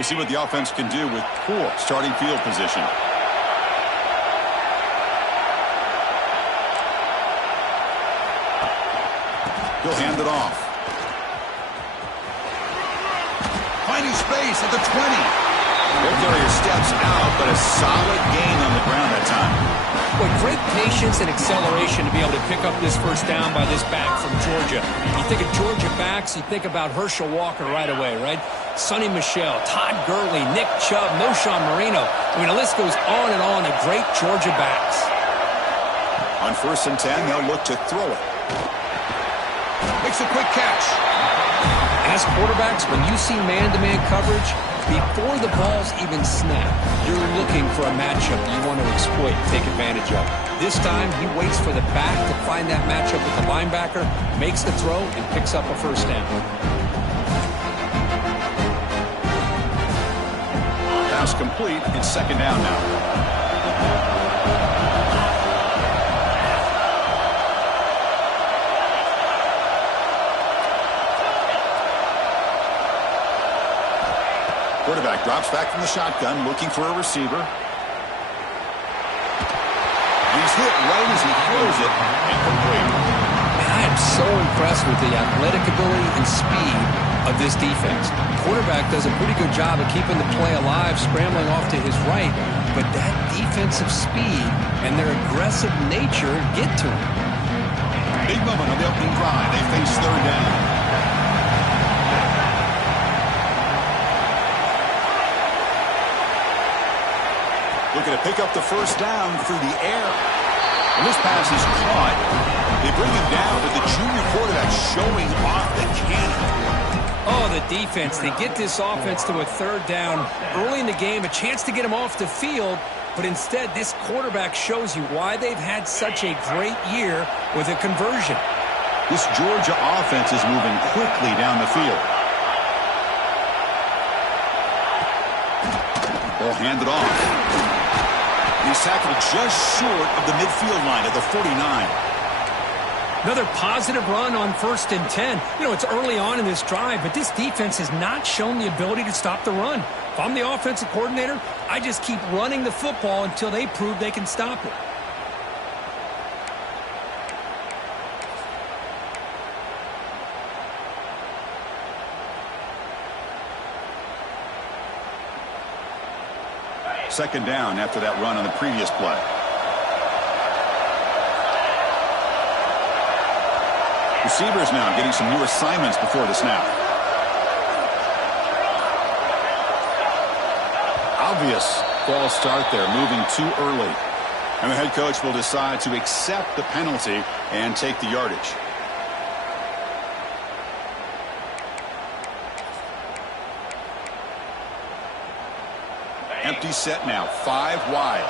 We'll see what the offense can do with poor starting field position. He'll hand it off. Finding space at the 20. Their carrier steps out, but a solid gain on the ground that time. Boy, great patience and acceleration to be able to pick up this first down by this back from Georgia. You think of Georgia backs, you think about Herschel Walker right away, right? Sonny Michel, Todd Gurley, Nick Chubb, Knowshon Moreno. I mean, the list goes on and on of great Georgia backs. On 1st and 10, they'll look to throw it. Makes a quick catch. As quarterbacks, when you see man-to-man coverage, before the ball's even snapped, you're looking for a matchup that you want to exploit, take advantage of. This time, he waits for the back to find that matchup with the linebacker, makes the throw, and picks up a first down. Pass complete. It's 2nd down now. Quarterback drops back from the shotgun, looking for a receiver. He's hit right as he throws it, incomplete. Man, I am so impressed with the athletic ability and speed of this defense. The quarterback does a pretty good job of keeping the play alive, scrambling off to his right, but that defensive speed and their aggressive nature get to him. Big moment on the opening drive. They face 3rd down. Looking to pick up the first down through the air. And this pass is caught. They bring him down, but the junior quarterback showing off the cannon. Oh, the defense. They get this offense to a 3rd down early in the game, a chance to get him off the field, but instead this quarterback shows you why they've had such a great year with a conversion. This Georgia offense is moving quickly down the field. Ball handed off. He's tackled just short of the midfield line at the 49. Another positive run on 1st and 10. You know, it's early on in this drive, but this defense has not shown the ability to stop the run. If I'm the offensive coordinator, I just keep running the football until they prove they can stop it. Second down after that run on the previous play. Receivers now getting some new assignments before the snap. Obvious false start there, moving too early. And the head coach will decide to accept the penalty and take the yardage. Empty set now, 5 wide.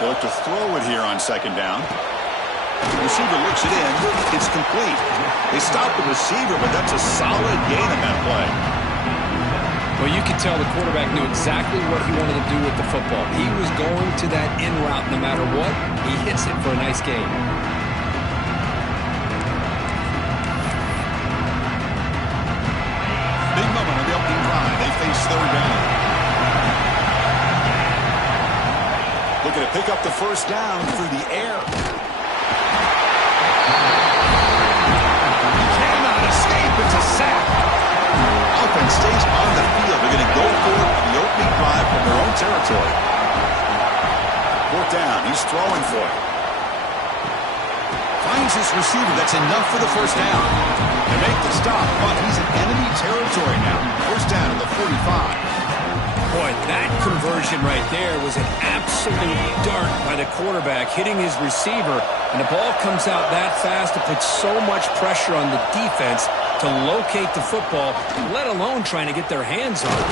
They look to throw it here on 2nd down. The receiver looks it in. It's complete. They stop the receiver, but that's a solid gain on that play. Well, you can tell the quarterback knew exactly what he wanted to do with the football. He was going to that in route no matter what. He hits it for a nice gain. Big moment on the opening drive. They face 3rd down. Looking to pick up the first down through the air. He cannot escape. It's a sack. Offense stays on the field. They're going to go for it on the opening drive from their own territory. 4th down. He's throwing for it. Finds his receiver. That's enough for the first down. They make the stop, but he's in enemy territory now. First down at the 45. Boy, that conversion right there was an absolute dart by the quarterback hitting his receiver, and the ball comes out that fast to put so much pressure on the defense to locate the football, let alone trying to get their hands on it.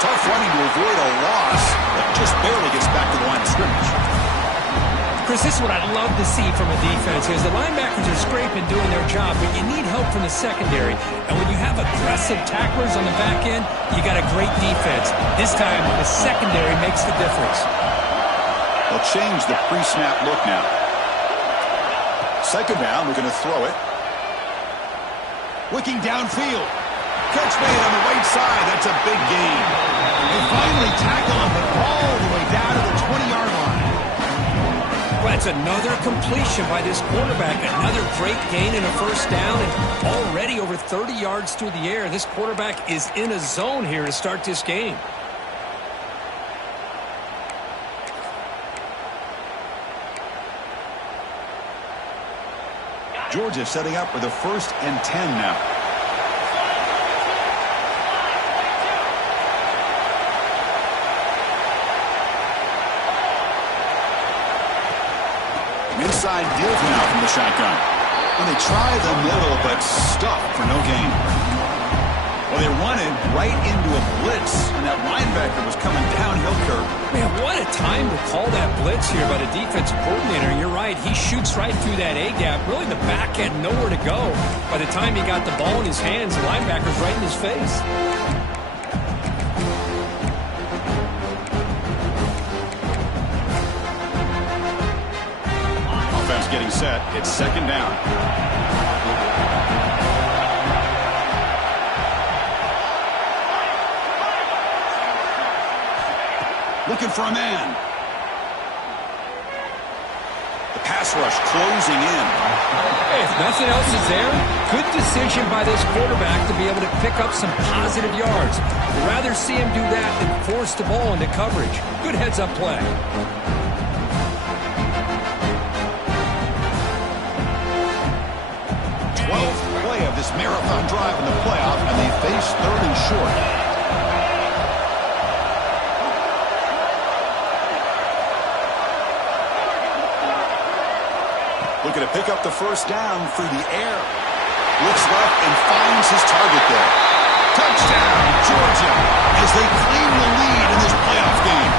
Tough running to avoid a loss, but just barely gets back to the line of scrimmage. Chris, this is what I love to see from a defense is the linebackers are scraping, doing their job, but you need help from the secondary. And when you have aggressive tacklers on the back end, you got a great defense. This time, the secondary makes the difference. They'll change the pre-snap look now. Second down, we're going to throw it. Looking downfield. Catch made on the right side. That's a big gain. They finally tackle him, but all the way down to the 20-yard line. Well, that's another completion by this quarterback. Another great gain in a first down, and already over 30 yards through the air. This quarterback is in a zone here to start this game. Georgia setting up for the 1st and 10 now. Inside deals now from the shotgun. And they try the middle, but stuffed for no gain. Well, they running right into a blitz, and that linebacker was coming downhill curve. Man, what a time to call that blitz here by the defensive coordinator. You're right. He shoots right through that A-gap. Really, the back had nowhere to go. By the time he got the ball in his hands, the linebacker's right in his face. Offense getting set. It's second down. Looking for a man. The pass rush closing in. Hey, if nothing else is there, good decision by this quarterback to be able to pick up some positive yards. I'd rather see him do that than force the ball into coverage. Good heads-up play. 12th play of this marathon drive in the playoff, and they face 3rd and short. Looking to pick up the first down through the air. Looks left and finds his target there. Touchdown, Georgia, as they claim the lead in this playoff game.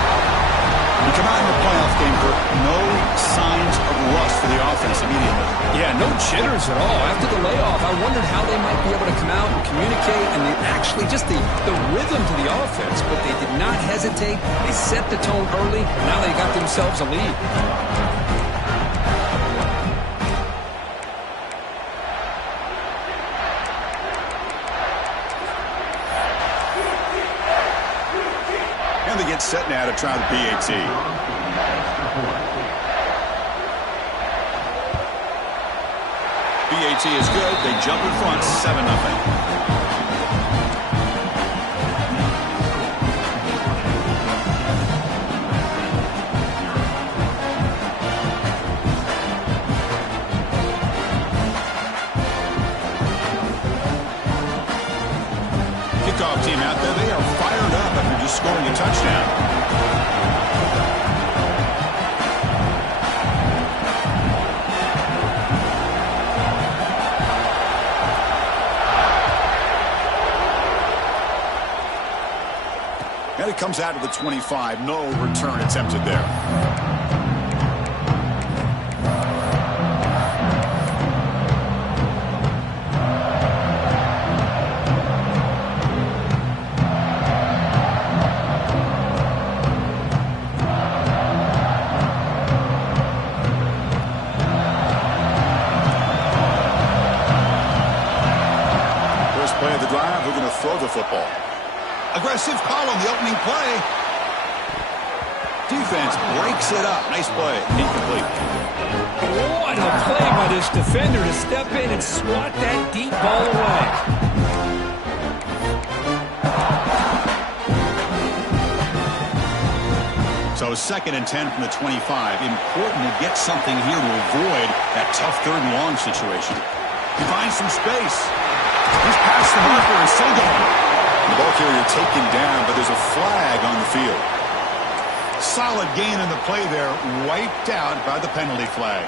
We come out in the playoff game, Kirk, no signs of rust for the offense immediately. Yeah, no jitters at all. After the layoff, I wondered how they might be able to come out and communicate and actually just the rhythm to the offense. But they did not hesitate. They set the tone early. Now they got themselves a lead. And they get set now to try the PAT. PAT is good. They jump in front, 7-0. Kickoff team out there. They are fired up after just scoring a touchdown. And it comes out to the 25. No return attempted there. Play of the drive, we're going to throw the football. Aggressive call on the opening play. Defense breaks it up. Nice play. Incomplete. What a play by this defender to step in and swat that deep ball away. So 2nd and 10 from the 25. Important to get something here to avoid that tough 3rd and long situation. He finds some space. He's past the marker and still going. The ball carrier taken down, but there's a flag on the field. Solid gain in the play there, wiped out by the penalty flag.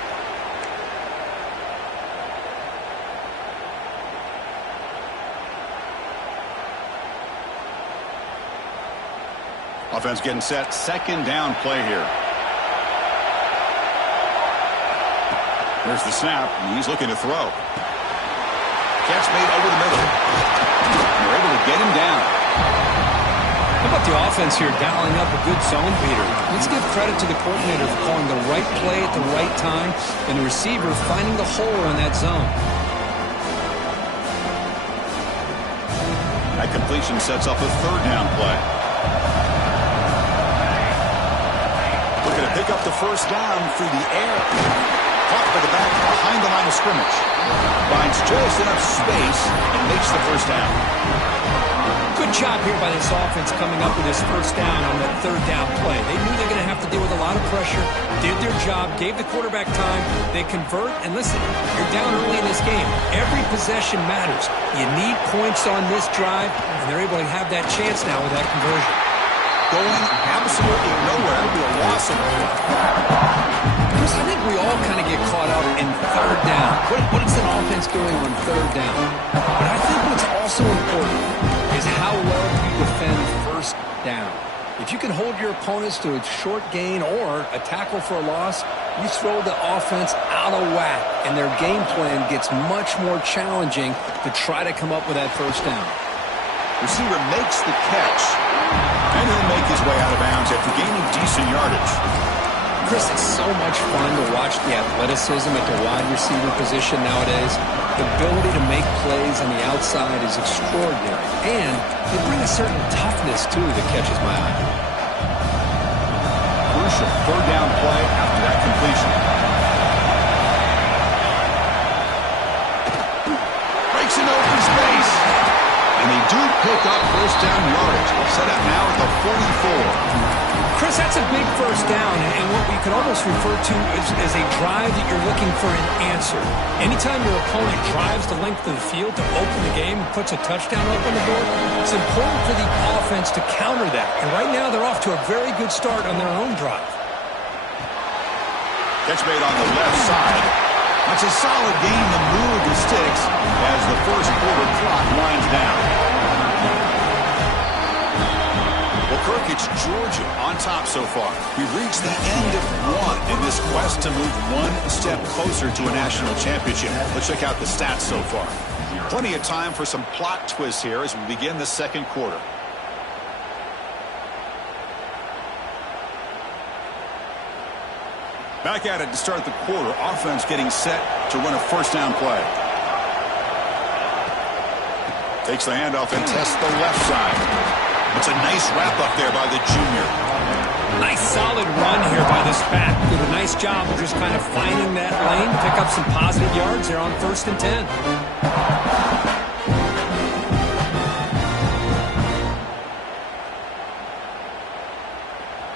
Offense getting set. 2nd down play here. Here's the snap, and he's looking to throw. Catch made over the middle. They're able to get him down. How about the offense here dialing up a good zone beater? Let's give credit to the coordinator for calling the right play at the right time and the receiver finding the hole in that zone. That completion sets up a third down play. Looking to pick up the first down through the air. Caught by the back behind the line of scrimmage. Finds just enough space and makes the first down. Good job here by this offense coming up with this first down on that third down play. They knew they were going to have to deal with a lot of pressure, did their job, gave the quarterback time, they convert, and listen, you're down early in this game. Every possession matters. You need points on this drive, and they're able to have that chance now with that conversion. Going absolutely nowhere to a loss of Chris, I think we all kind of get caught up in third down. What is an offense doing on third down? But I think what's also important is how well you defend first down. If you can hold your opponents to a short gain or a tackle for a loss, you throw the offense out of whack, and their game plan gets much more challenging to try to come up with that first down. Receiver makes the catch, and he'll make his way out of bounds after gaining decent yardage. Chris, it's so much fun to watch the athleticism at the wide receiver position nowadays. The ability to make plays on the outside is extraordinary, and they bring a certain toughness, too, that catches my eye. Crucial third down play after that completion. Breaks into open space. And they do pick up first down yardage. Set up now at the 44. Chris, that's a big first down, and what we could almost refer to as a drive that you're looking for an answer. Anytime your opponent drives the length of the field to open the game and puts a touchdown up on the board, it's important for the offense to counter that. And right now, they're off to a very good start on their own drive. Catch made on the left side. That's a solid gain to move the sticks as the first quarter clock winds down. Well, Kirk, it's Georgia on top so far. We've reached the end of one in this quest to move one step closer to a national championship. Let's check out the stats so far. Plenty of time for some plot twists here as we begin the second quarter. Back at it to start the quarter. Offense getting set to run a first down play. Takes the handoff and tests the left side. It's a nice wrap-up there by the junior. Nice solid run here by this back. Did a nice job of just kind of finding that lane, pick up some positive yards there on 1st and 10.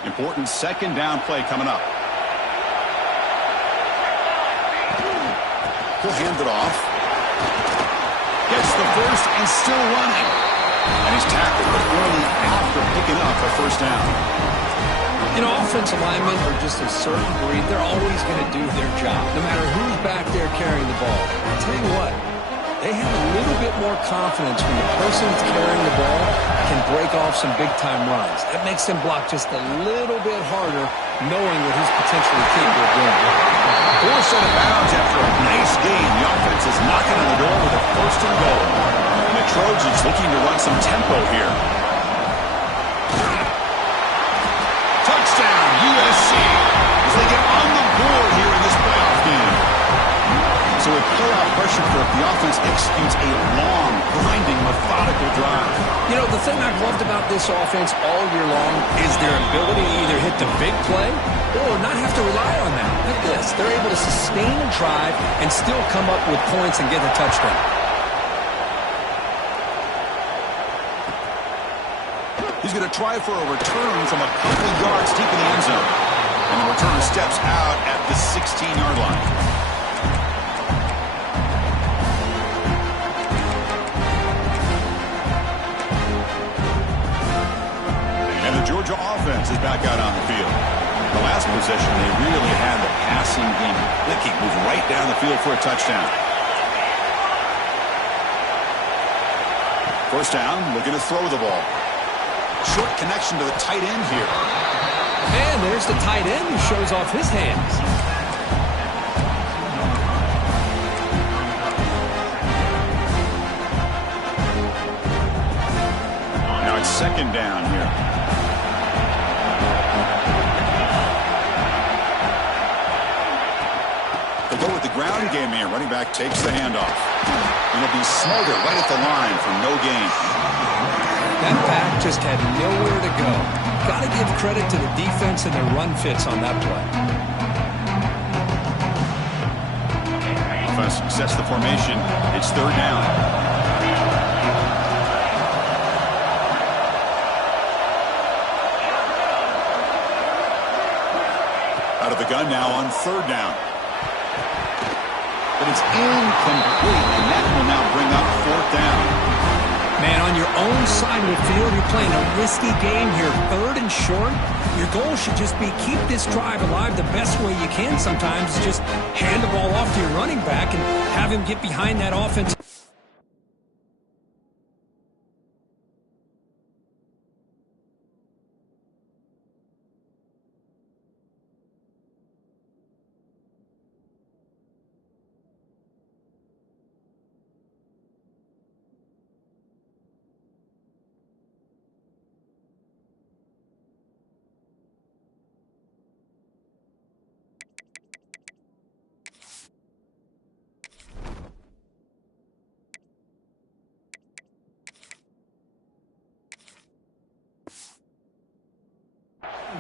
Important second down play coming up. He'll hand it off. Gets the first and still running. And he's tackled, but only after picking up a first down. You know, offensive linemen are just a certain breed. They're always going to do their job, no matter who's back there carrying the ball. I'll tell you what, they have a little bit more confidence when the person that's carrying the ball can break off some big-time runs. That makes them block just a little bit harder, knowing what he's potentially capable of doing. Forced out of bounds after a nice gain. The offense is knocking on the door with a first and goal. And the Trojans looking to run some tempo here. Touchdown, USC, as they get on the board here in this playoff game. So with playoff pressure for the offense executes a long, grinding, methodical drive. You know, the thing I've loved about this offense all year long is their ability to either hit the big play or not have to rely on that. Look at this. They're able to sustain a drive and still come up with points and get a touchdown. He's going to try for a return from a couple of yards deep in the end zone. And the returner steps out at the 16-yard line. And the Georgia offense is back out on the field. The last possession, they really had the passing game clicking, move right down the field for a touchdown. First down, looking to throw the ball. Short connection to the tight end here. And there's the tight end who shows off his hands. second down here. They go with the ground game here. Running back takes the handoff. It'll be Smolder right at the line for no gain. That back just had nowhere to go. Got to give credit to the defense and their run fits on that play. Offense sets the formation. It's third down. Out of the gun now on third down. But it's incomplete, and that will now bring up fourth down. Man, on your own side of the field, you're playing a risky game here. Third and short. Your goal should just be keep this drive alive the best way you can sometimes. Just hand the ball off to your running back and have him get behind that offense.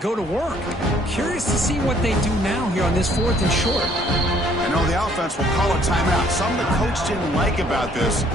Go to work. Curious to see what they do now here on this fourth and short. I know the offense will call a timeout. Something the coach didn't like about this